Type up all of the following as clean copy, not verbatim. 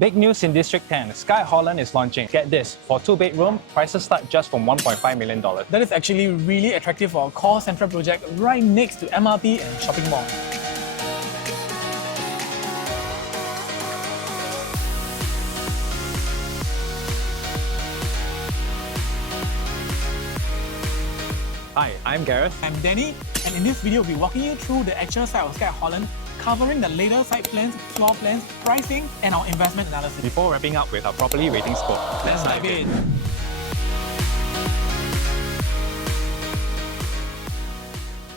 Big news in District 10, Skye At Holland is launching. Get this, for 2-bedroom, prices start just from $1.5 million. That is actually really attractive for a core central project right next to MRT and shopping mall. Hi, I'm Gareth. I'm Danny, and in this video we'll be walking you through the actual site of Skye At Holland, covering the latest site plans, floor plans, pricing, and our investment analysis. Before wrapping up with our property rating score, Let's dive in.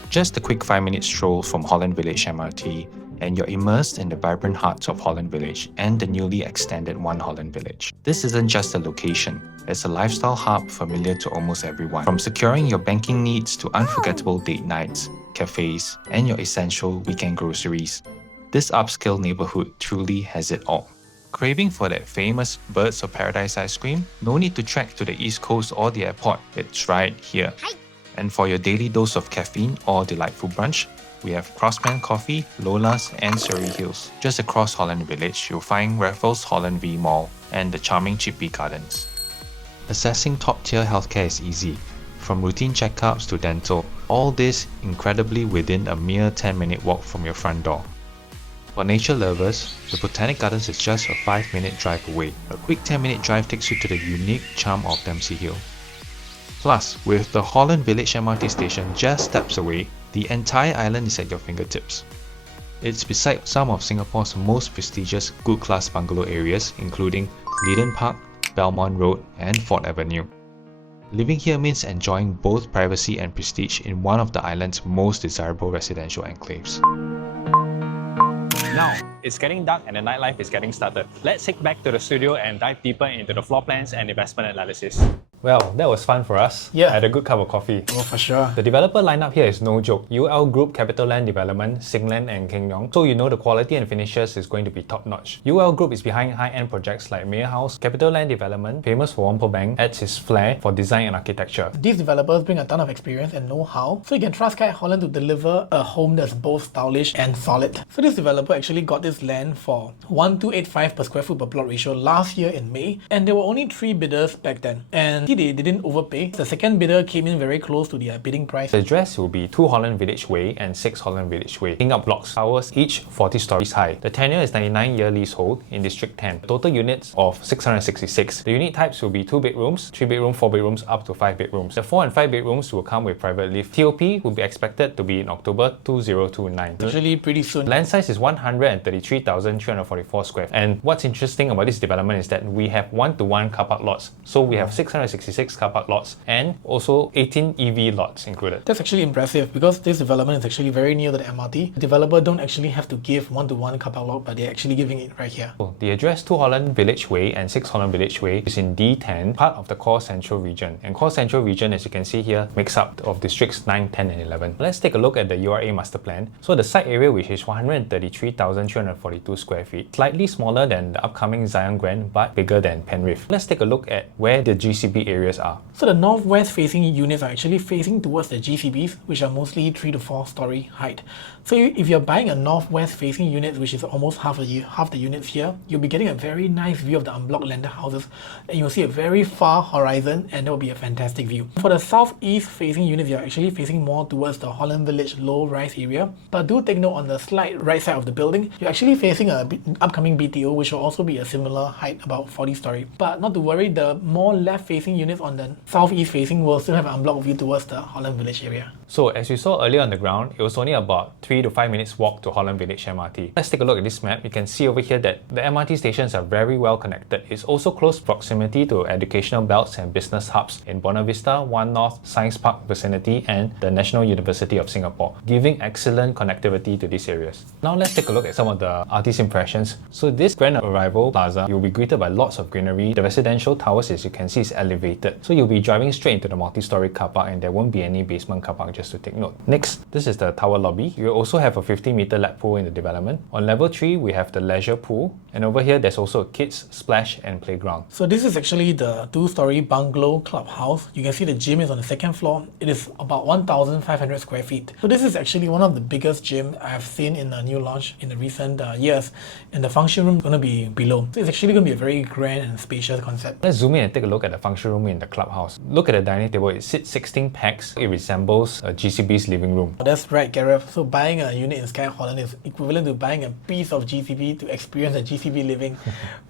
Just a quick 5-minute stroll from Holland Village MRT, and you're immersed in the vibrant heart of Holland Village and the newly extended One Holland Village. This isn't just a location, it's a lifestyle hub familiar to almost everyone. From securing your banking needs to unforgettable date nights, cafes, and your essential weekend groceries, this upscale neighborhood truly has it all. Craving for that famous Birds of Paradise ice cream? No need to trek to the East Coast or the airport, it's right here. Hi. And for your daily dose of caffeine or delightful brunch, we have Crossman Coffee, Lola's, and Surrey Hills. Just across Holland Village, you'll find Raffles Holland V Mall and the charming Chippy Gardens. Accessing top-tier healthcare is easy, from routine checkups to dental, all this incredibly within a mere 10-minute walk from your front door. For nature lovers, the Botanic Gardens is just a 5-minute drive away. A quick 10-minute drive takes you to the unique charm of Dempsey Hill. Plus, with the Holland Village MRT station just steps away, the entire island is at your fingertips. It's beside some of Singapore's most prestigious good-class bungalow areas, including Leedon Park, Belmont Road, and Ford Avenue. Living here means enjoying both privacy and prestige in one of the island's most desirable residential enclaves. Now, it's getting dark and the nightlife is getting started. Let's head back to the studio and dive deeper into the floor plans and investment analysis. Well, that was fun for us. Yeah. I had a good cup of coffee. Oh, for sure. The developer lineup here is no joke. UL Group, Capital Land Development, Singland and King Yong. So you know the quality and finishes is going to be top-notch. UL Group is behind high-end projects like Mayor House. Capital Land Development, famous for Whampoa Bank, adds its flair for design and architecture. These developers bring a ton of experience and know-how, so you can trust Skye At Holland to deliver a home that's both stylish and solid. So this developer actually got this land for 1,285 per square foot per plot ratio last year in May, and there were only 3 bidders back then. And they didn't overpay. The second bidder came in very close to their bidding price. The address will be 2 Holland Village Way and 6 Holland Village Way. Picking up blocks, towers, each 40 stories high. The tenure is 99-year leasehold in District 10. Total units of 666. The unit types will be 2 bedrooms, 3 bedrooms, 4 bedrooms, up to 5 bedrooms. The 4 and 5 bedrooms will come with private lift. TOP will be expected to be in October 2029. Actually pretty soon. Land size is 133,344 square feet. And what's interesting about this development is that we have 1-to-1 car park lots. So we have 666 car park lots and also 18 EV lots included. That's actually impressive because this development is actually very near to the MRT. The developer don't actually have to give 1-to-1 car park lot, but they're actually giving it right here. The address 2 Holland Village Way and 6 Holland Village Way is in D10, part of the Core Central region. And Core Central region, as you can see here, makes up of districts 9, 10 and 11. Let's take a look at the URA master plan. So the site area, which is 133,342 square feet, slightly smaller than the upcoming zyongrand but bigger than Penrith. Let's take a look at where the GCB areas are. So the northwest facing units are actually facing towards the GCBs, which are mostly 3 to 4 story height. So if you're buying a northwest facing unit, which is almost half the units here, you'll be getting a very nice view of the unblocked landed houses, and you'll see a very far horizon, and that will be a fantastic view. For the southeast facing units, you're actually facing more towards the Holland Village low-rise area, but do take note on the slight right side of the building, you're actually facing an upcoming BTO, which will also be a similar height, about 40 story. But not to worry, the more left facing units on the southeast facing will still have an unblocked view towards the Holland Village area. So as you saw earlier on the ground, it was only about 3 to 5 minutes walk to Holland Village MRT. Let's take a look at this map. You can see over here that the MRT stations are very well connected. It's also close proximity to educational belts and business hubs in Buona Vista, One North, Science Park vicinity and the National University of Singapore, giving excellent connectivity to these areas. Now let's take a look at some of the artist impressions. So this Grand Arrival Plaza, you'll be greeted by lots of greenery. The residential towers, as you can see, is elevated. So you'll be driving straight into the multi-story car park and there won't be any basement car park just just to take note. Next, this is the tower lobby. You also have a 50-meter lap pool in the development. On level 3, we have the leisure pool, and over here there's also a kids splash and playground. So this is actually the 2-story bungalow clubhouse. You can see the gym is on the second floor. It is about 1,500 square feet. So this is actually one of the biggest gym I've seen in a new launch in the recent years, and the function room is going to be below. So it's actually going to be a very grand and spacious concept. Let's zoom in and take a look at the function room in the clubhouse. Look at the dining table. It sits 16 packs. It resembles a GCB's living room. That's right, Gareth. So buying a unit in Skye At Holland is equivalent to buying a piece of GCB to experience a GCB living.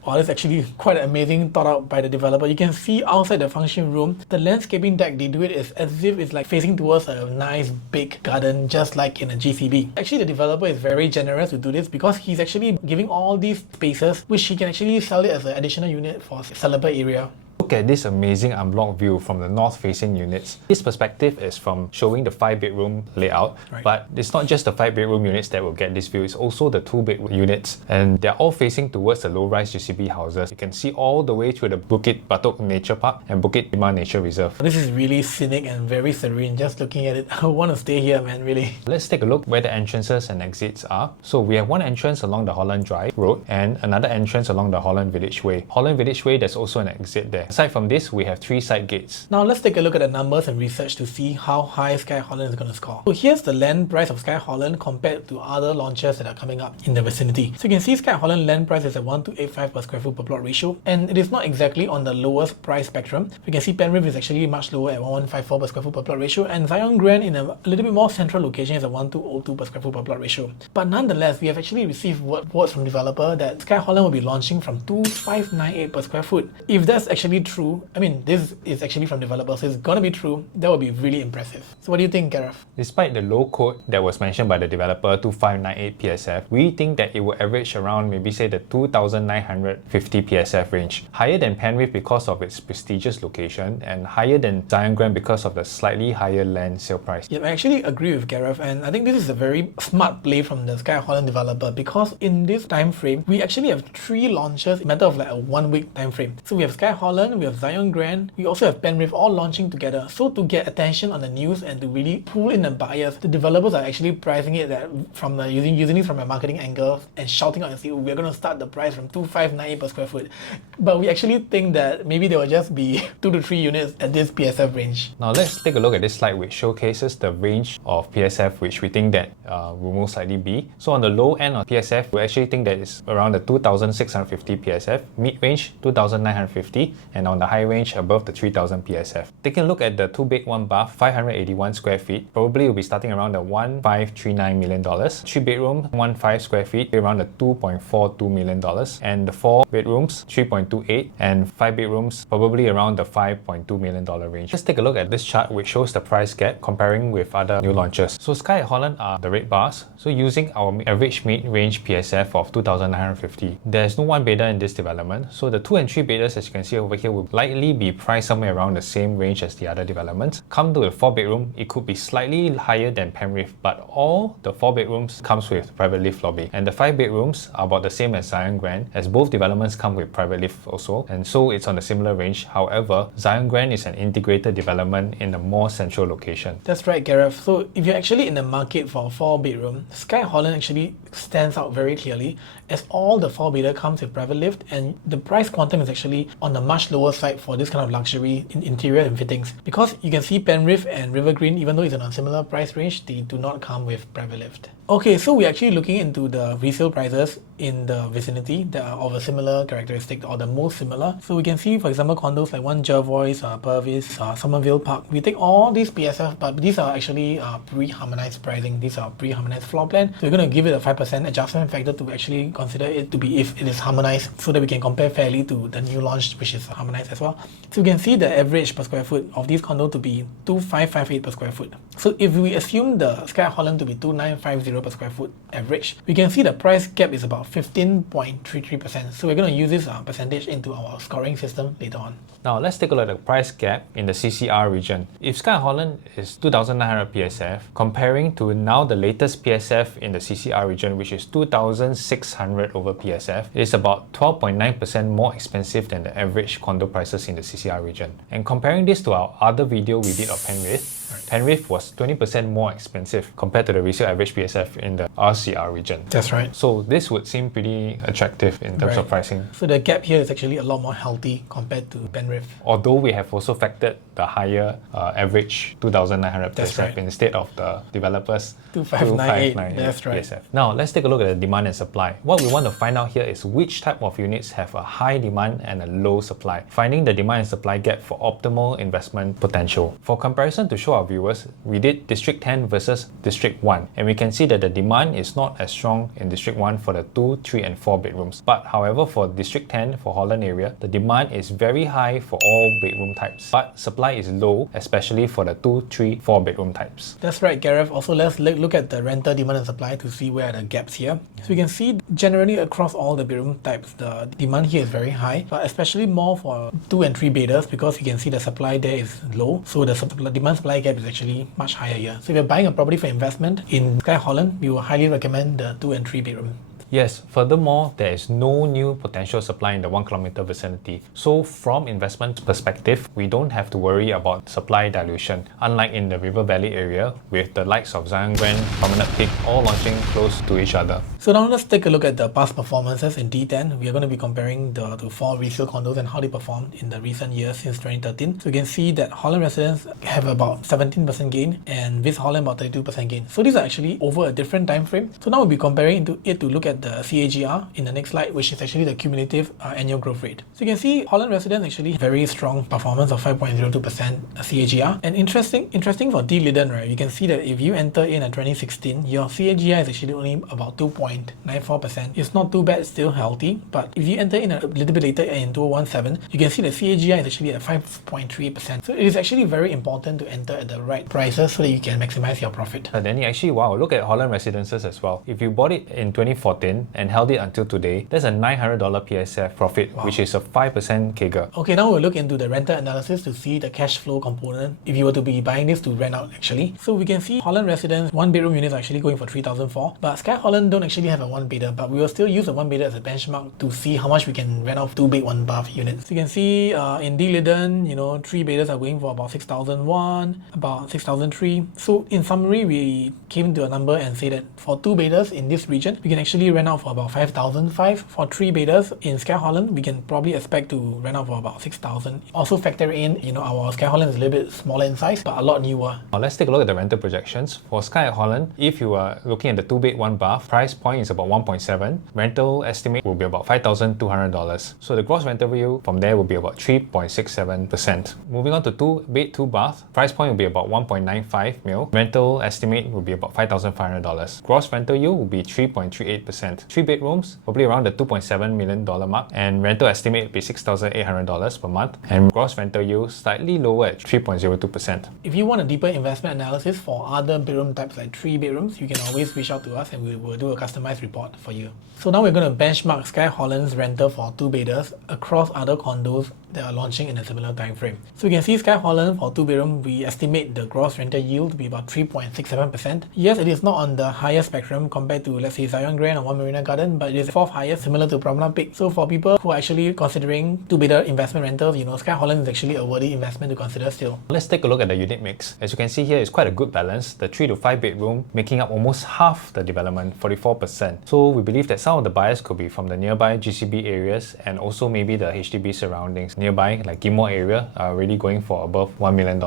Wow, that's actually quite amazing, thought out by the developer. You can see outside the function room, the landscaping deck, they do it is as if it's like facing towards a nice big garden, just like in a GCB. Actually, the developer is very generous to do this because he's actually giving all these spaces, which he can actually sell it as an additional unit for sellable area. Look at this amazing unblocked view from the north-facing units. This perspective is from showing the 5-bedroom layout, but it's not just the 5-bedroom units that will get this view, it's also the 2-bedroom units, and they're all facing towards the low-rise GCB houses. You can see all the way through the Bukit Batok Nature Park and Bukit Timah Nature Reserve. This is really scenic and very serene. Just looking at it, I want to stay here, man, really. Let's take a look where the entrances and exits are. So we have one entrance along the Holland Drive Road and another entrance along the Holland Village Way. Holland Village Way, there's also an exit there. Aside from this, we have 3 side gates. Now let's take a look at the numbers and research to see how high Skye At Holland is going to score. So here's the land price of Skye At Holland compared to other launches that are coming up in the vicinity. So you can see Skye At Holland land price is at 1,285 per square foot per plot ratio, and it is not exactly on the lowest price spectrum. You can see Penrith is actually much lower at 1,154 per square foot per plot ratio, and zyongrand in a little bit more central location is at 1,202 per square foot per plot ratio. But nonetheless, we have actually received words from developer that Skye At Holland will be launching from 2,598 per square foot. If that's actually true, I mean, this is actually from developers, so it's gonna be true. That would be really impressive. So what do you think, Gareth? Despite the low quote that was mentioned by the developer, 2,598 PSF, we think that it will average around maybe say the 2,950 PSF range. Higher than Penrith because of its prestigious location, and higher than zyongrand because of the slightly higher land sale price. Yeah, I actually agree with Gareth, and I think this is a very smart play from the Skye At Holland developer, because in this time frame, we actually have 3 launches in a matter of like a 1-week time frame. So we have Skye At Holland, we have zyongrand, we also have Penrith all launching together. So to get attention on the news and to really pull in the buyers, the developers are actually pricing it that from using it from a marketing angle and shouting out and saying, we're going to start the price from 2,598 per square foot. But we actually think that maybe there will just be 2 to 3 units at this PSF range. Now let's take a look at this slide which showcases the range of PSF which we think that will most likely be. So on the low end of PSF, we actually think that it's around the 2,650 PSF, mid-range 2,950, and on the high range above the 3,000 PSF. Taking a look at the 2-bed 1-bath, 581 square feet, probably will be starting around the $1,539 million. 3-bedroom, 15 square feet, around the $2.42 million. And the 4 bedrooms, 3.28, and 5 bedrooms, probably around the $5.2 million range. Let's take a look at this chart which shows the price gap comparing with other new launches. So Skye At Holland are the red bars. So using our average mid-range PSF of 2,950, there's no 1-bedder in this development. So the 2 and 3 bedders, as you can see over here, will likely be priced somewhere around the same range as the other developments. Come to the 4-bedroom, it could be slightly higher than Penrith, but all the 4 bedrooms comes with private lift lobby. And the 5 bedrooms are about the same as zyongrand, as both developments come with private lift also, and so it's on a similar range. However, zyongrand is an integrated development in a more central location. That's right, Gareth. So if you're actually in the market for a 4-bedroom, Skye At Holland actually stands out very clearly, as all the 4-bedder comes with private lift, and the price quantum is actually on the much lower side for this kind of luxury in interior and fittings. Because you can see Penrith and Rivergreen, even though it's in a similar price range, they do not come with private lift. Okay, so we're actually looking into the resale prices in the vicinity that are of a similar characteristic, or the most similar. So we can see, for example, condos like One Jervois, Purvis, Somerville Park. We take all these PSF, but these are actually pre-harmonized pricing. These are pre-harmonized floor plan. So we're going to give it a 5% adjustment factor to actually consider it to be if it is harmonized, so that we can compare fairly to the new launch, which is harmonized as well. So you can see the average per square foot of these condos to be 2,558 per square foot. So if we assume the Skye At Holland to be 2,950 per square foot average, we can see the price gap is about 15.33%. So we're going to use this percentage into our scoring system later on. Now let's take a look at the price gap in the CCR region. If Skye At Holland is 2,900 PSF, comparing to now the latest PSF in the CCR region, which is 2,600 over PSF, it is about 12.9% more expensive than the average condo prices in the CCR region. And comparing this to our other video we did of Penrith, Penrith was 20% more expensive compared to the resale average PSF in the RCR region. That's right. So this would seem pretty attractive in terms of pricing. So the gap here is actually a lot more healthy compared to Penrith. Although we have also factored the higher average 2,900 That's PSF right. instead of the developers 2598. That's right. PSF. Now let's take a look at the demand and supply. What we want to find out here is which type of units have a high demand and a low supply, finding the demand and supply gap for optimal investment potential. For comparison to show our viewers, we did District 10 versus District 1, and we can see that the demand is not as strong in District 1 for the 2, 3 and 4 bedrooms. But however, for District 10 for Holland area, the demand is very high for all bedroom types, but supply is low, especially for the 2, 3, 4 bedroom types. That's right, Gareth. Also, let's look at the rental demand and supply to see where are the gaps here. So we can see generally across all the bedroom types, the demand here is very high, but especially more for 2 and 3 bedders, because you can see the supply there is low. So the demand supply gap is actually much higher here. So if you're buying a property for investment in Skye Holland, we will highly recommend the 2 and 3 bedroom. Yes, furthermore, there is no new potential supply in the 1 kilometer vicinity. So from investment perspective, we don't have to worry about supply dilution, unlike in the River Valley area with the likes of zyongrand, Promenade Peak all launching close to each other. So now let's take a look at the past performances in D10. We are going to be comparing the 4 resale condos and how they performed in the recent years since 2013. So you can see that Holland residents have about 17% gain and Vis Holland about 32% gain. So these are actually over a different time frame. So now we'll be comparing it to look at the CAGR in the next slide, which is actually the cumulative annual growth rate. So you can see Holland residents actually very strong performance of 5.02% CAGR. And interesting for D Lydon, right? You can see that if you enter in at 2016, your CAGR is actually only about 2.94%. It's not too bad, it's still healthy. But if you enter in a little bit later in 2017, you can see the CAGR is actually at 5.38%. So it is actually very important to enter at the right prices so that you can maximize your profit. Then actually, wow, look at Holland residences as well. If you bought it in 2014 and held it until today, that's a $900 PSF profit, which is a 5% CAGR. Okay, now we'll look into the rental analysis to see the cash flow component if you were to be buying this to rent out actually. So we can see Holland residents 1 bedroom units are actually going for 3,004, but Skye Holland don't actually have a 1 bedder, but we will still use a 1 bedder as a benchmark to see how much we can rent out 2 bed 1 bath units. So you can see in D Lydon, 3 bedders are going for about 6,001, about 6,003. So in summary, we came to a number and say that for 2 bedders in this region, we can actually rent out for about 5,005. For 3 bedders in Skye Holland, we can probably expect to rent out for about 6,000. Also factor in, our Skye Holland is a little bit smaller in size, but a lot newer. Now let's take a look at the rental projections. For Skye at Holland, if you are looking at the 2 bed 1 bath, price point is about 1.7. Rental estimate will be about $5,200. So the gross rental value from there will be about 3.67%. Moving on to 2 bed 2 bath, price point will be about 1.95 mil. Rental estimate will be about $5,500. Gross rental yield will be 3.38%. 3 bedrooms, probably around the $2.7 million mark, and rental estimate will be $6,800 per month, and gross rental yield slightly lower at 3.02%. If you want a deeper investment analysis for other bedroom types like 3 bedrooms, you can always reach out to us and we will do a customized report for you. So now we're going to benchmark Skye Holland's rental for 2 bedders across other condos that are launching in a similar time frame. So you can see Skye Holland for 2 bedroom, we estimate the gross rental yield to be about 3.67%. Yes, it is not on the higher spectrum compared to, let's say, zyongrand or One Marina Garden, but it is 4th highest, similar to Promenade Peak. So for people who are actually considering 2 bedder investment rentals, Skye Holland is actually a worthy investment to consider still. Let's take a look at the unit mix. As you can see here, it's quite a good balance. The 3 to 5 bedroom making up almost half the development, 44%. So we believe that some of the buyers could be from the nearby GCB areas and also maybe the HDB surroundings nearby, like Gilmore area, are already going for above $1 million.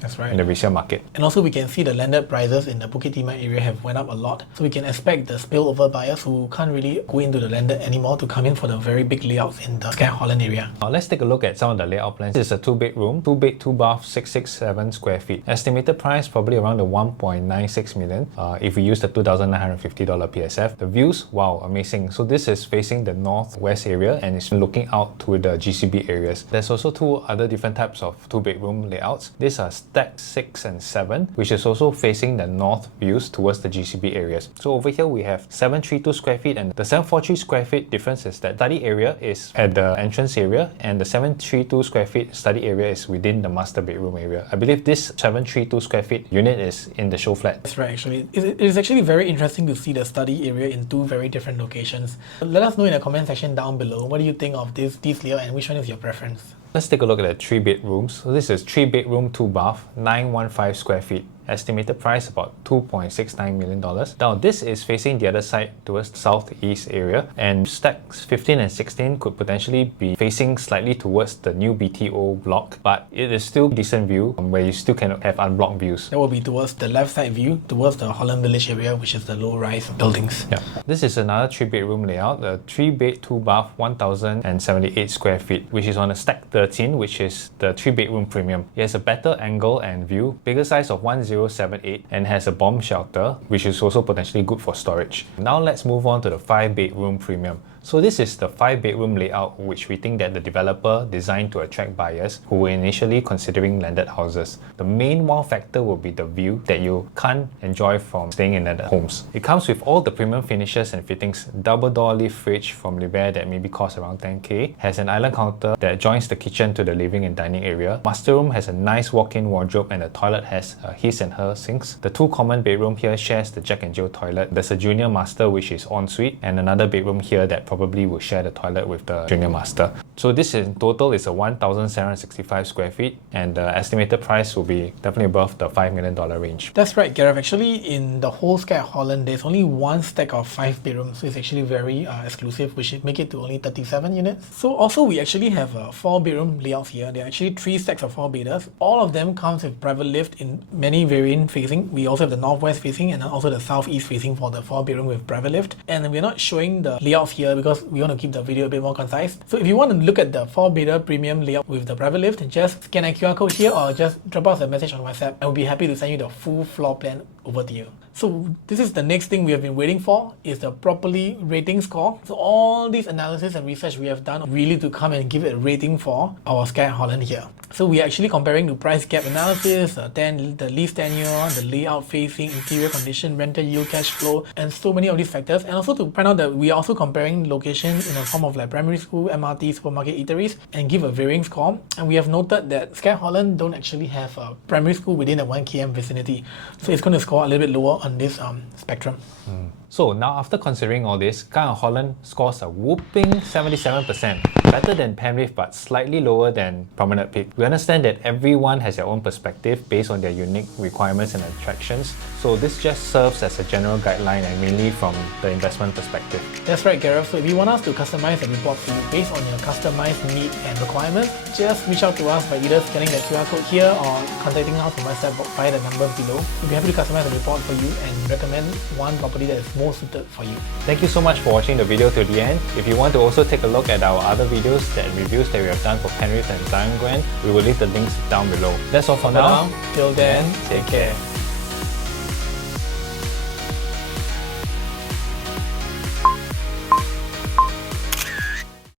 That's right. In the resale market. And also we can see the landed prices in the Bukit Timah area have went up a lot. So we can expect the spillover buyers who can't really go into the landed anymore to come in for the very big layouts in the Skye Holland area. Now let's take a look at some of the layout plans. This is a 2 bedroom, 2 bed, 2 bath, 667 square feet. Estimated price probably around the 1.96 million if we use the $2,950 PSF. The views, wow, amazing. So this is facing the northwest area and it's looking out to the GCB areas. There's also 2 other different types of 2 bedroom layouts. These are stacked 6 and 7, which is also facing the north views towards the GCB areas. So over here we have 732 square feet, and the 743 square feet difference is that study area is at the entrance area and the 732 square feet study area is within the master bedroom area. I believe this 732 square feet unit is in the show flat. That's right, actually. It is actually very interesting to see the study area in 2 very different locations. Let us know in the comment section down below what do you think of this layout and which one is your preference. Let's take a look at the 3 bedrooms. So this is 3 bedroom, 2 bath, 915 square feet. Estimated price about $2.69 million. Now this is facing the other side towards the southeast area, and stacks 15 and 16 could potentially be facing slightly towards the new BTO block, but it is still decent view where you still can have unblocked views. That will be towards the left side view, towards the Holland Village area, which is the low-rise buildings. Yeah. This is another 3 bedroom layout, a 3 bed, 2 bath, 1078 square feet, which is on a stack 13, which is the 3 bedroom premium. It has a better angle and view, bigger size of 1078, and has a bomb shelter, which is also potentially good for storage. Now let's move on to the 5 bedroom premium. So this is the 5 bedroom layout, which we think that the developer designed to attract buyers who were initially considering landed houses. The main wow factor will be the view that you can't enjoy from staying in landed homes. It comes with all the premium finishes and fittings, double door lift fridge from Liebherr that maybe costs around 10k, has an island counter that joins the kitchen to the living and dining area. Master room has a nice walk-in wardrobe, and the toilet has his and her sinks. The 2 common bedroom here shares the Jack and Jill toilet. There's a junior master which is ensuite, and another bedroom here that probably will share the toilet with the junior master. So this in total is a 1,765 square feet, and the estimated price will be definitely above the $5 million range. That's right, Gareth. Actually, in the whole Skye At Holland, there's only one stack of 5 bedrooms, so it's actually very exclusive, which should make it to only 37 units. So also, we actually have 4 bedroom layouts here. There are actually 3 stacks of 4 bedders. All of them comes with private lift in many variant facing. We also have the northwest facing and also the southeast facing for the 4 bedroom with private lift. And we're not showing the layouts here because we want to keep the video a bit more concise. So if you want to look at the 4 bedder premium layout with the private lift, just scan a QR code here or just drop us a message on WhatsApp, and we'll be happy to send you the full floor plan over to you. So this is the next thing we have been waiting for, is the properly rating score. So all these analysis and research we have done really to come and give it a rating for our Skye At Holland here. So we are actually comparing to price gap analysis, the lease tenure, the layout facing, interior condition, rental yield, cash flow, and so many of these factors. And also to find out that we are also comparing locations in the form of like primary school, MRT, supermarket, eateries, and give a varying score. And we have noted that Skye At Holland don't actually have a primary school within a 1 km vicinity. So it's going to score a little bit lower on this spectrum. So now after considering all this, Skye At Holland scores a whooping 77%, better than Penrith but slightly lower than Promenade Peak. We understand that everyone has their own perspective based on their unique requirements and attractions, so this just serves as a general guideline and mainly from the investment perspective. That's right, Gareth. So if you want us to customize the report for you based on your customized need and requirements, just reach out to us by either scanning the QR code here or contacting us on WhatsApp via the numbers below. We'll be happy to customize the report for you and recommend one property that is more suited for you. Thank you so much for watching the video to the end. If you want to also take a look at our other videos and reviews that we have done for Penrith and zyongrand, we will leave the links down below. That's all for now. Till then, take care.